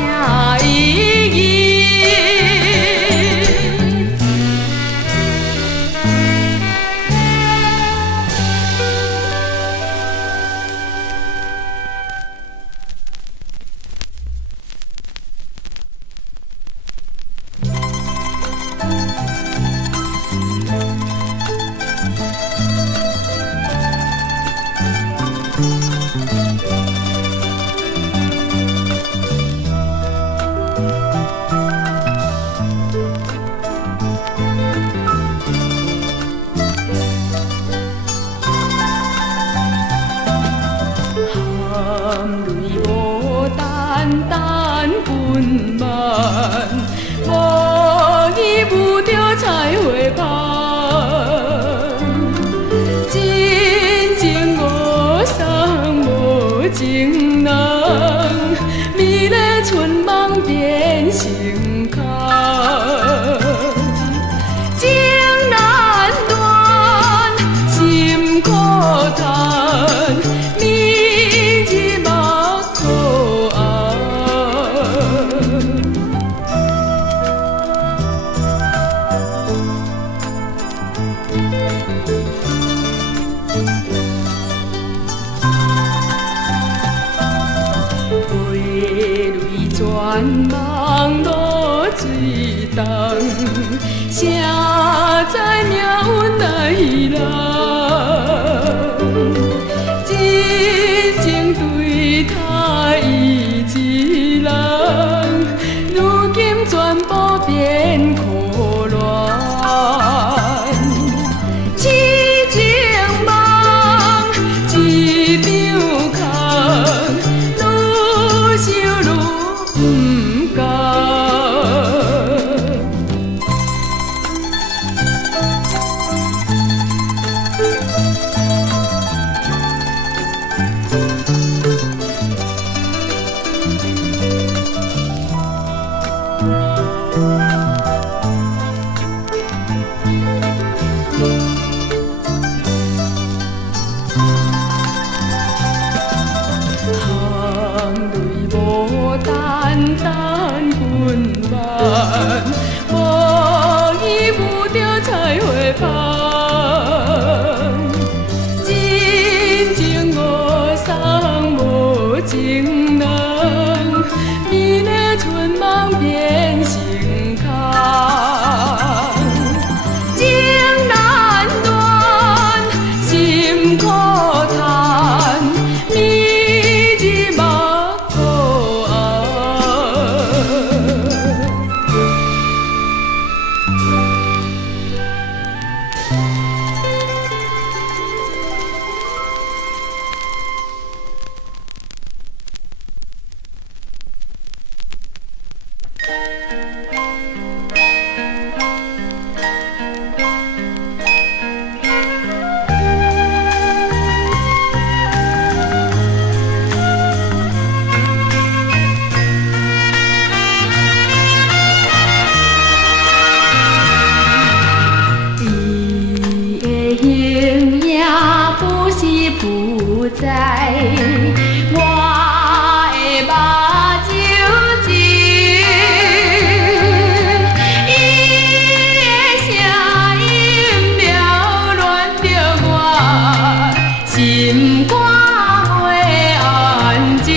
啥意义？含泪无单单温暖，无义无着才会香。真情无送无情人，美丽春梦变成空。情难断，心苦叹。全网落水重，谁知命运来人？真情对他伊一人，如今全部变苦恋。痴情梦，一场空，愈想愈不甘。含泪无单单温暖，无义无着才会香。真情无送无情人，美丽春梦变成空。情难断，心苦叹。不在我的目睭前，伊的声音扰乱着我心肝袂安静。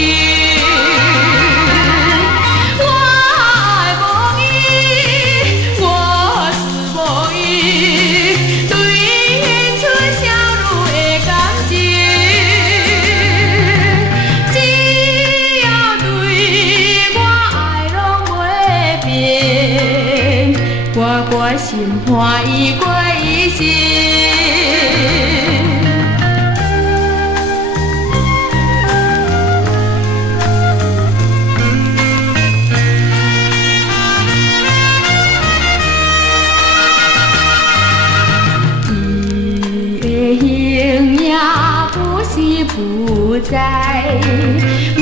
我爱无伊，我思无伊，对伊献出少女的感情。我心欢意过一生，伊的形影不是不在我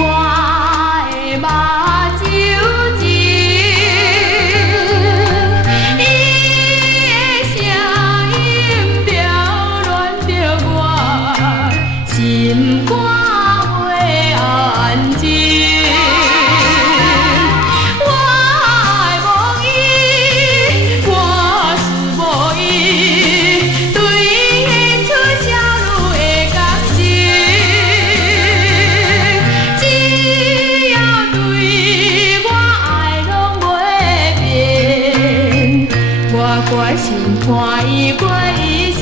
的目睭前。心肝袂安静。我心看伊过一生。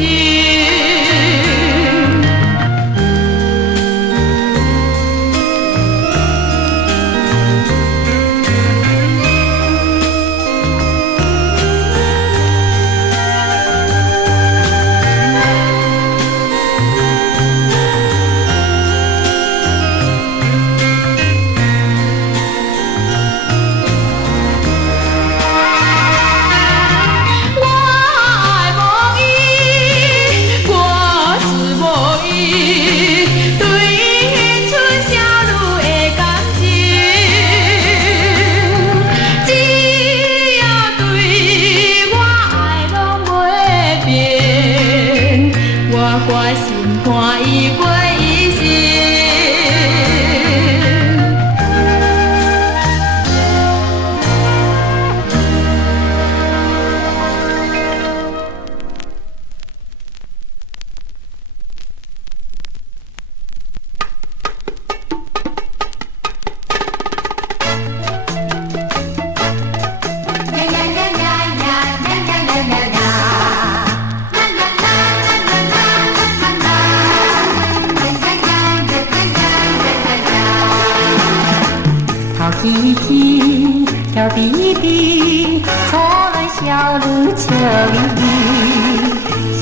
小弟弟，初来小路笑盈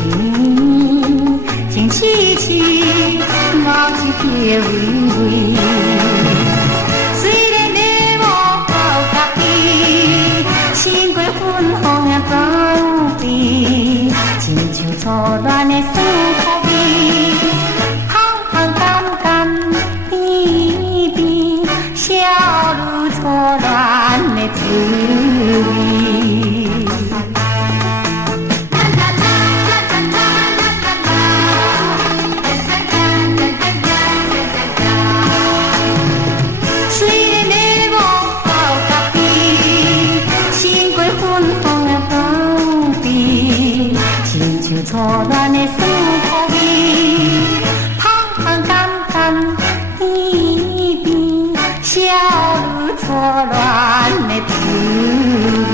盈，情凄凄，貌似别微微。虽然你无好家己，心过粉红也走边，亲像初恋的酸苦味，香香甘甘甜甜，小路初恋的滋味。虽然你无好家己，心过粉红也走边，亲像初恋的酸苦味，香香甘甘甜甜，小路初恋的滋味。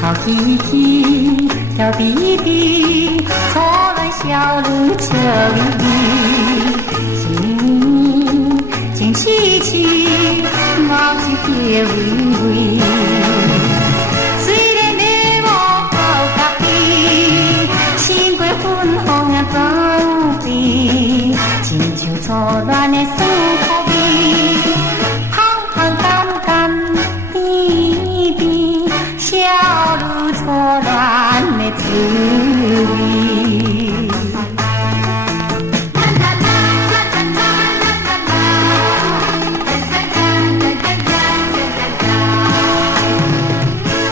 好天气，小弟弟，初来小路笑盈盈，情凄凄，貌似别微微。虽然你无好家己，心过粉红也走边，亲像初恋的酸苦味，香香甘甘甜甜，小路初恋的滋味。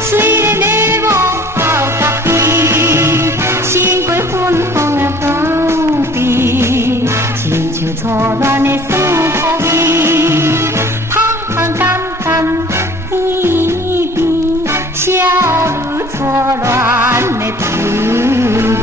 虽然你无好家己，心过粉红也走边，亲像初恋的酸苦味，香香甘甘甜甜，小路初恋的滋味。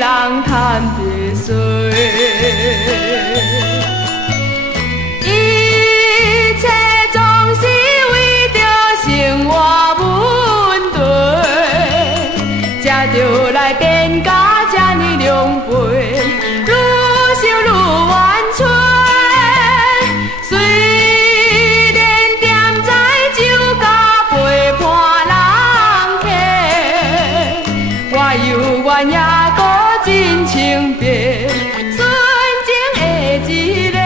人谈白水。一切总是为着生活问题，才着来变甲这呢两倍，愈想愈冤屈。虽然踮在酒家陪伴人客，我犹原也搁真情别，纯情的一个。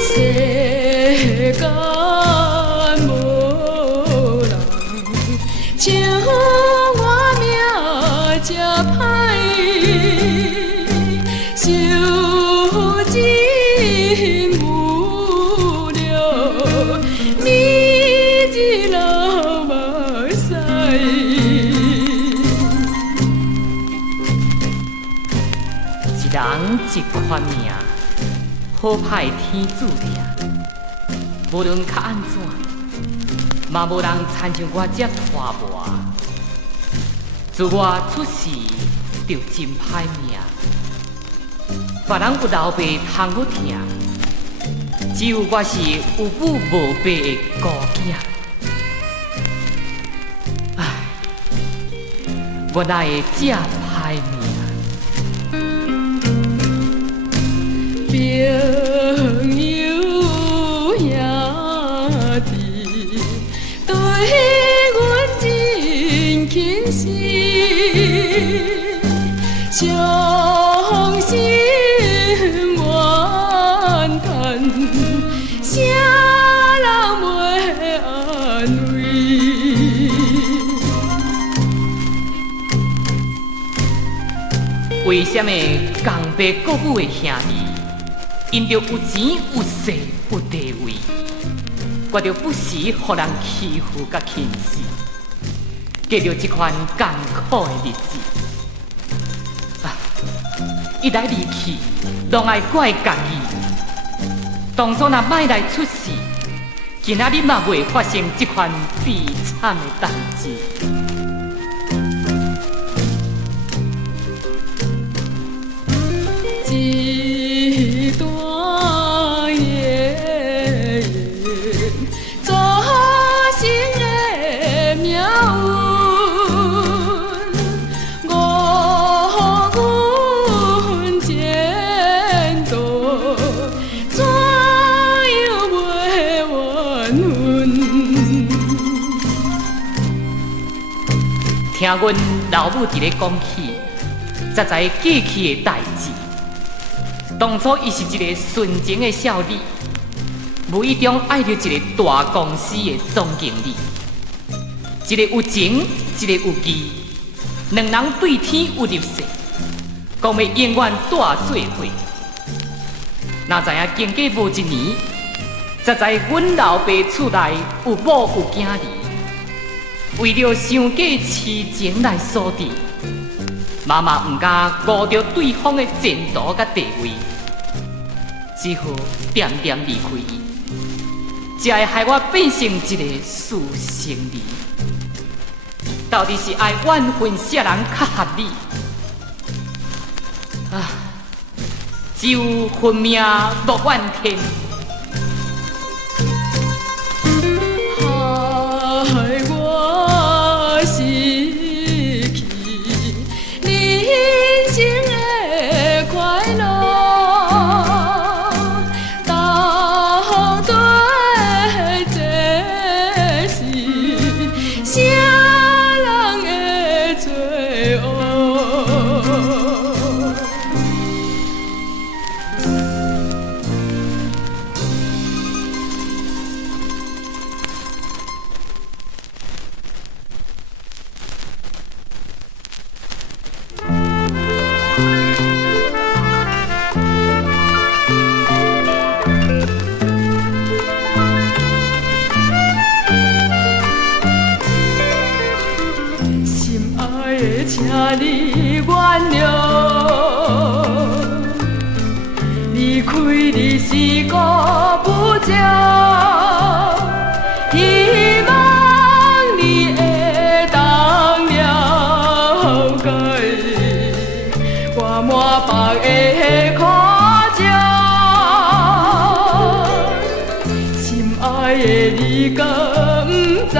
世间无人像我命这歹，受尽无聊，每日流目屎。一人一款命。好歹天注定，无论较安怎，嘛无人亲像我这拖磨。自我出世就真歹命，别人有老爸通我疼，只有我是有母无爸的孤囝。唉，我哪会这歹命？朋友兄弟对阮真轻视，伤心怨叹，啥人袂安慰？为什么共爸国母的兄弟？因着有钱、有势、有地位，我着不时互人欺负甲轻视，过着这款艰苦的日子。啊，伊来离去，拢爱怪家己。当初若莫来出世，今仔日嘛袂发生这款悲惨的代志。一段夜造成的命运，我阮前途怎样袂冤魂？听阮老母伫咧讲起，才知过去的代志。当初伊是一个纯情的少女，无意中爱着一个大公司的总经理，一个有情，一个有义，两人对天有入世，讲要永远住做伙。哪知影经过无一年，才知阮老爸厝内有某有囝儿，为着想过痴情来锁定。妈妈唔敢顾着对方的前途甲地位，只好点点离开伊，才会害我变成一个私生儿。到底是爱怨恨啥人较合理？啊，只有恨命莫怨天。害我失去人生的快乐，到底这是啥人的罪恶？请你原谅，离开你是个不正，希望你会当了解我满腹的苦情，心爱的你敢不知？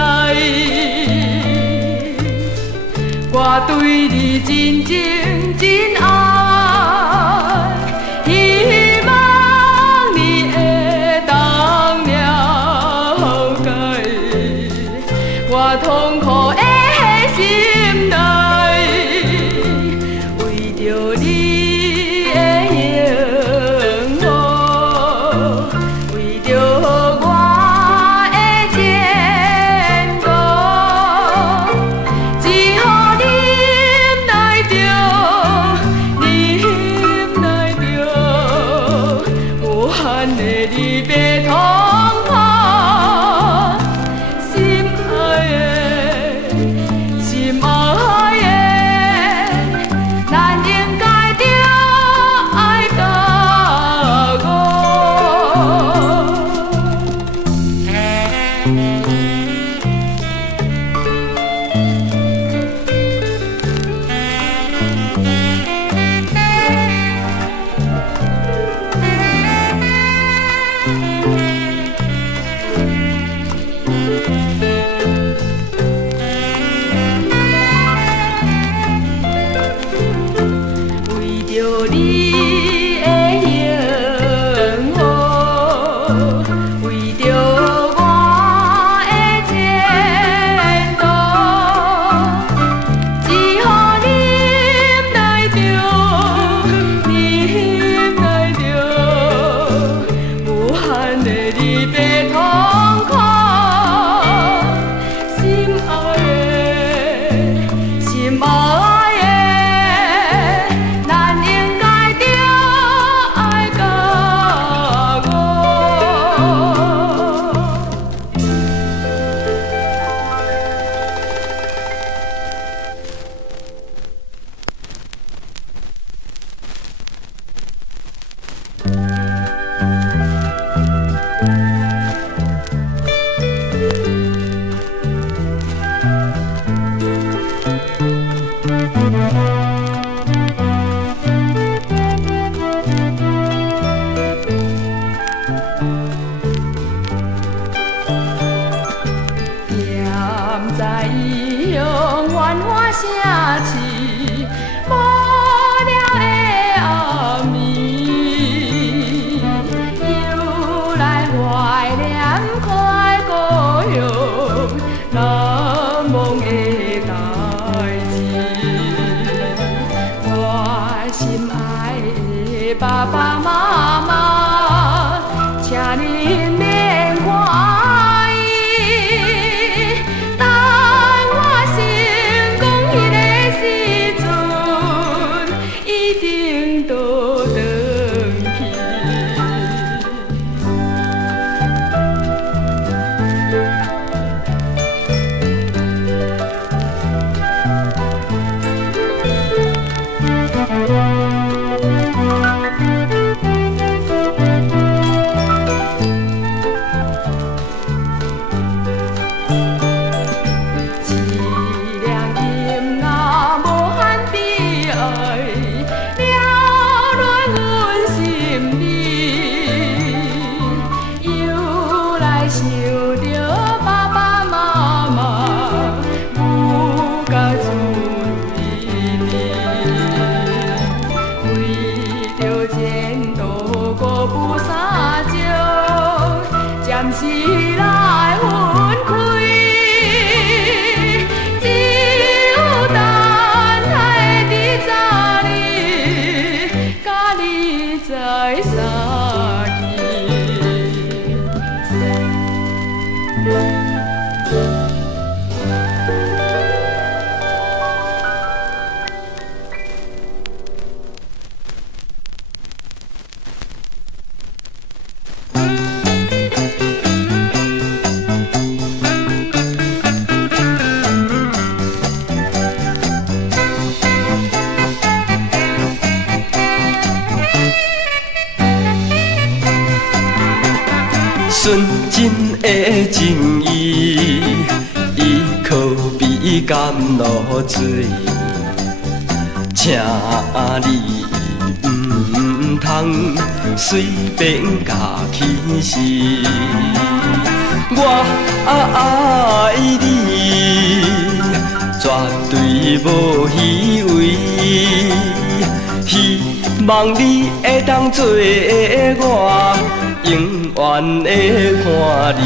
我对你真情真爱，希望你会当了解我痛苦的心内，为着你的幸福，为着我的前途。离别痛苦，心爱的，心爱的，咱应该着爱到为着你的幸福，为着我的前途，只好忍耐着，忍耐着，无限的离别痛苦，心爱的，心爱。在异乡繁华城市，无聊的暗暝，又来怀念快故乡难忘的代志。我心爱的爸爸妈妈，请恁免看伊。一定都回去。真的情意，伊可比甘露水，请你唔通随便甲轻视。我爱你，绝对无虚伪。希望你会当做我永远的伴侣。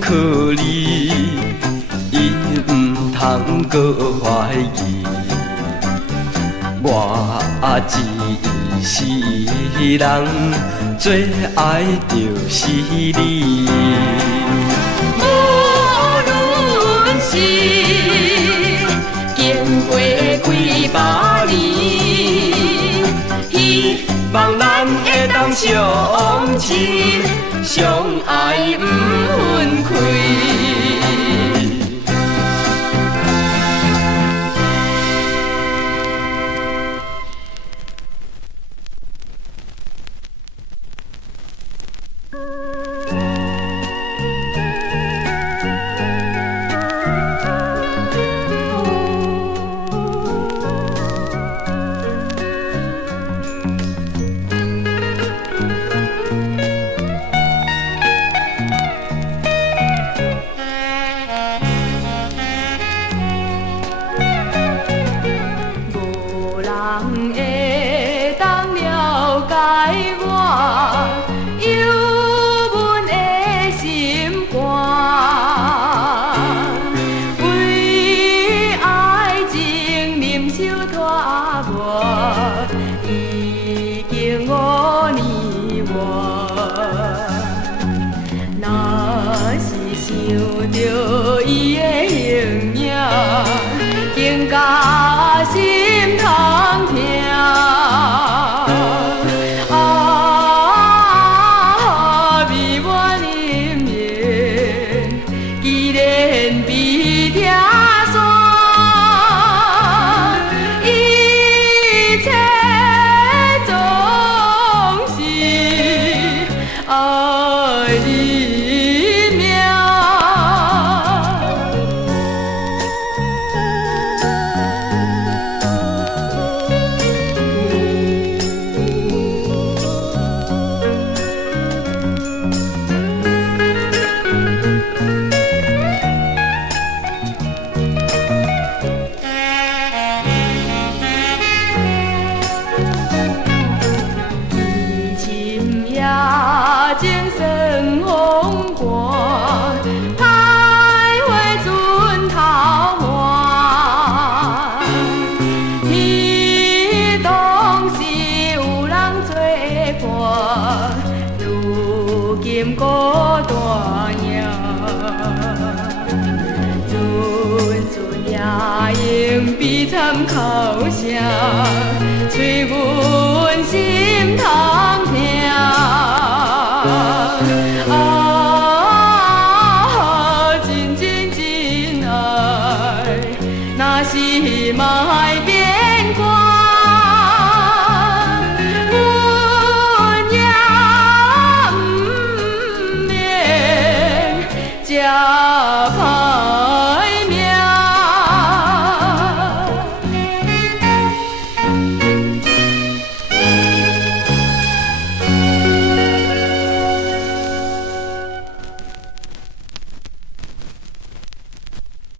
靠你，伊唔通搁怀疑，我一世人最爱就是你。无论是经过几百年，希望咱会当相亲相爱不分开。参考声，催阮心痛疼。真真真爱，若是嘛爱变卦。